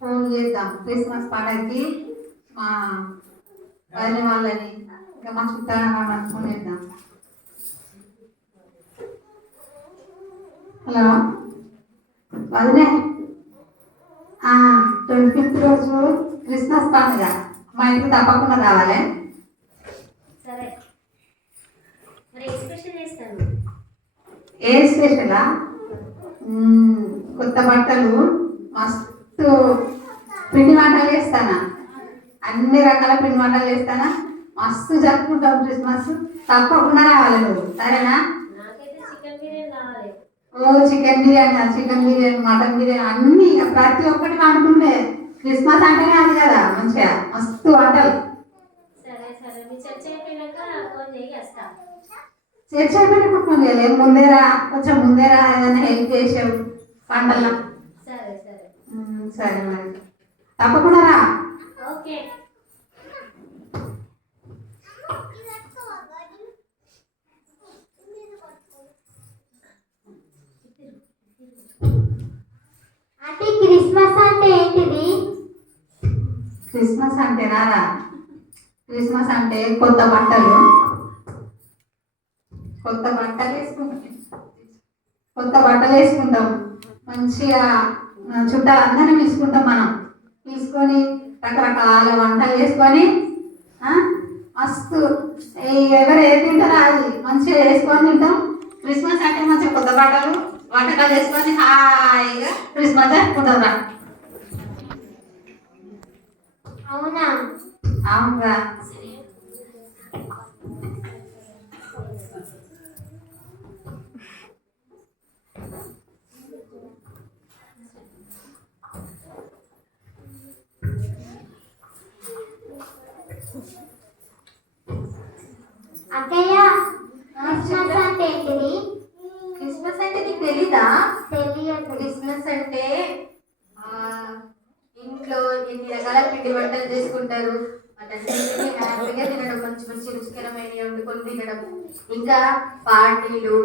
Phone చేద్దాం Christmas పండగకి మా వదిన వాళ్ళని ఇంకా మా చుట్టాలని ఫోన్ చేద్దాం. హలో వదినే, 25th రోజు క్రిస్మస్ పండుగ మా ఇంటికి తప్పకుండా రావాలి. సరే, మరి ఏ స్పెషలా? కొత్త బట్టలు, మస్తు పిండి వంటలు చేస్తానా, అన్ని రకాల పిండి వంటలు చేస్తానా, మస్తు జరుపుకుంటాం క్రిస్మస్. తప్పకుండా రావాలి నువ్వు, సరేనా? ఓ చికెన్ బిర్యానీ, మటన్ బిర్యానీ అన్ని ప్రతి ఒక్కటి వండుకుంటే క్రిస్మస్ అంటేనే అది కదా, మంచిగా మస్తు వంటలు. చర్చ అయిపోయినప్పుడు ఫోన్ చేయాలి. కొంచెం ముందేరా, ఏదైనా హెల్ప్ చేసావు వంటల్లో. సరే మరి తప్పకుండా రా. ఓకే. అంటే క్రిస్మస్ అంటే ఏంటిది? క్రిస్మస్ అంటేనా? క్రిస్మస్ అంటే కొత్త బట్టలు వేసుకుంటాం, మంచిగా చుట్టాలందరినీ పిలుచుకుంటాం. మనం తీసుకొని రకరకాల వంటలు చేసుకొని మస్తు ఎవరు ఏది తింటారో అది మంచిగా వేసుకొని తింటాం. క్రిస్మస్ అంటే మంచిగా కొత్త బట్టలు వంటకాలు చేసుకొని హాయిగా క్రిస్మస్ జరుపుకుంటాం రా. అవునా? అవునరా. అక్కయ్య, క్రిస్మస్ అంటే ఏంటిది? క్రిస్మస్ అంటే నీకు తెలీదా? తెలియదు. క్రిస్మస్ అంటే ఇంట్లో ఎన్ని రకాల పిండి వంటలు చేసుకుంటారు, వాటన్నిటిని హ్యాపీగా తినడం, మంచి మంచి రుచికరమైన వండుకొని తినడం, ఇంకా పార్టీలు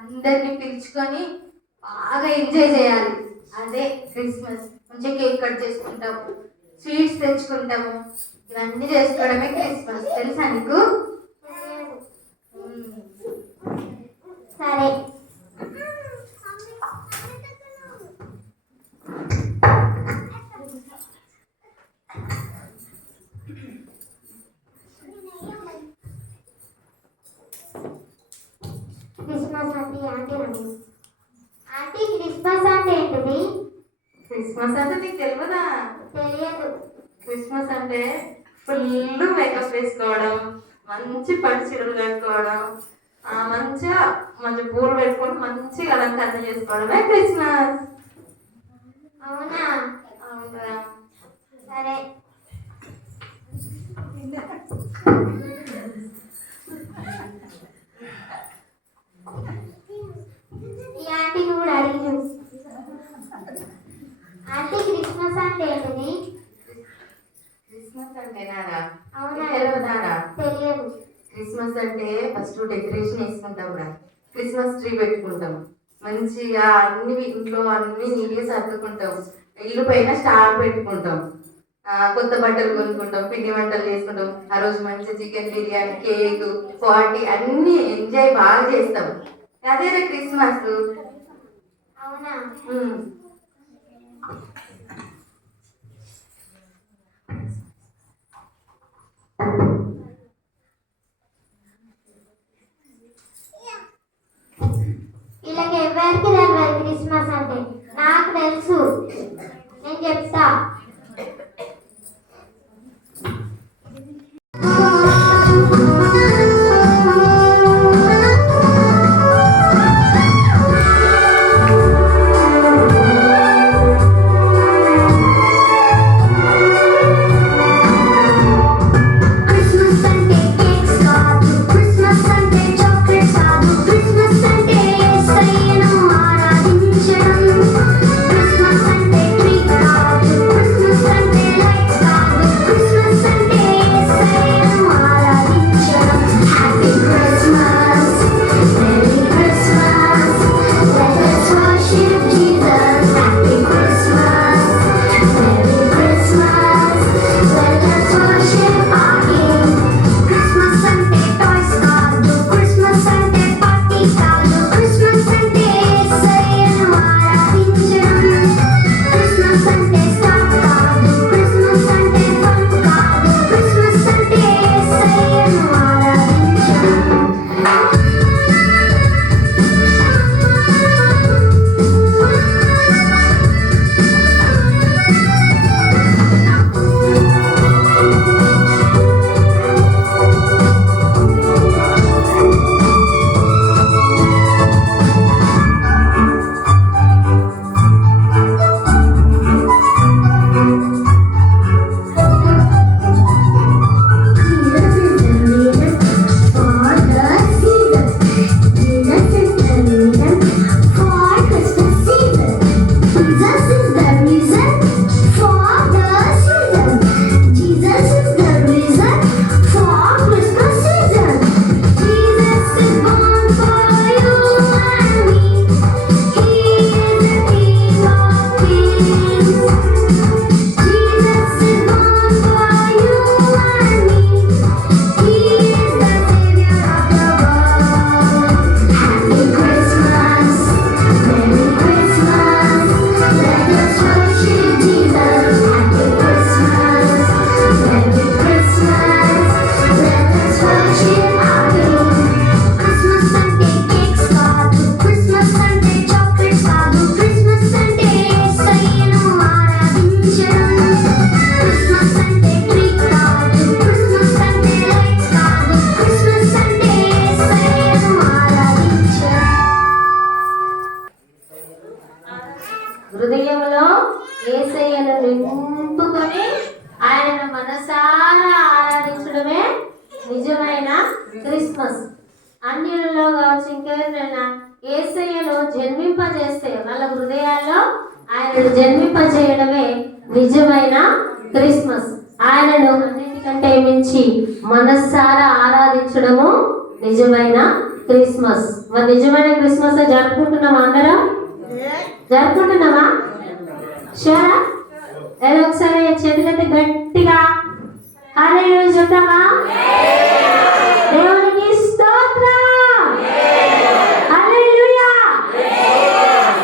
అందరినీ పిలుచుకొని బాగా ఎంజాయ్ చేయాలి. అదే క్రిస్మస్. మంచిగా కేక్ కట్ చేసుకుంటాము, స్వీట్స్ తెచ్చుకుంటాము, ఇవన్నీ చేసుకోవడమే క్రిస్మస్. తెలుసా నీకు? సరే. క్రిస్మస్ అంటే ఆంటీ క్రిస్మస్ అంటే ఏంటిది? క్రిస్మస్ అంటే నీకు తెలియదా? తెలియదు. క్రిస్మస్ అంటే ఫుల్ మేకప్ వేసుకోవడం, మంచి పట్టు చీరలు కట్టుకోవడం, మంచిగా పూలు పెట్టుకొని మంచిగా అలంకరణ చేసుకోవడమే క్రిస్మస్. అవునా? అవునా. సరే. ఈ ఆంటీని కూడా అడిగి. ఆంటీ క్రిస్మస్ అంటే ఏంటిది? క్రిస్మస్ అంటేనారా? అవునా? తెలియదు. క్రిస్మస్ అంటే ఫస్ట్ డెకరేషన్ వేసుకుంటాం రా, క్రిస్మస్ ట్రీ పెట్టుకుంటాం, మంచిగా ఇంట్లో అన్ని నీట్గా సర్దుకుంటాం, ఇల్లు పైన స్టార్ పెట్టుకుంటాం, కొత్త బట్టలు కొనుక్కుంటాం, పిండి వంటలు చేసుకుంటాం. ఆ రోజు మంచి చికెన్ బిర్యానీ, కేక్, పార్టీ అన్ని ఎంజాయ్ బాగా చేస్తాం. అదే క్రిస్మస్. అవునా? వీళ్ళకి ఎవరికి తెలియదు క్రిస్మస్ అంటే. నాకు తెలుసు, నేను చెప్తా. క్రిస్మస్. అన్యులలో కావచ్చు ఇంకెవరినైనా యేసయ్యను జన్మింపజేస్తే వాళ్ళ హృదయాల్లో ఆయనను జన్మింపజేయడమే నిజమైన క్రిస్మస్. ఆయనను అన్నిటికంటే మించి మనస్సారా ఆరాధించడము నిజమైన క్రిస్మస్. మరి నిజమైన క్రిస్మస్ జరుపుకుంటున్నామా? అందరం జరుపుకుంటున్నామా? షూరా? ఏదో ఒకసారి చేతులైతే గట్టిగా హల్లెలూయా చెప్తామా? దేవునికి స్తోత్రం. హల్లెలూయా.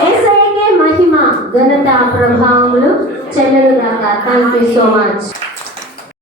యేసయ్యకే మహిమ ఘనత ప్రభావములు చెల్లుగాక. Thank you so much.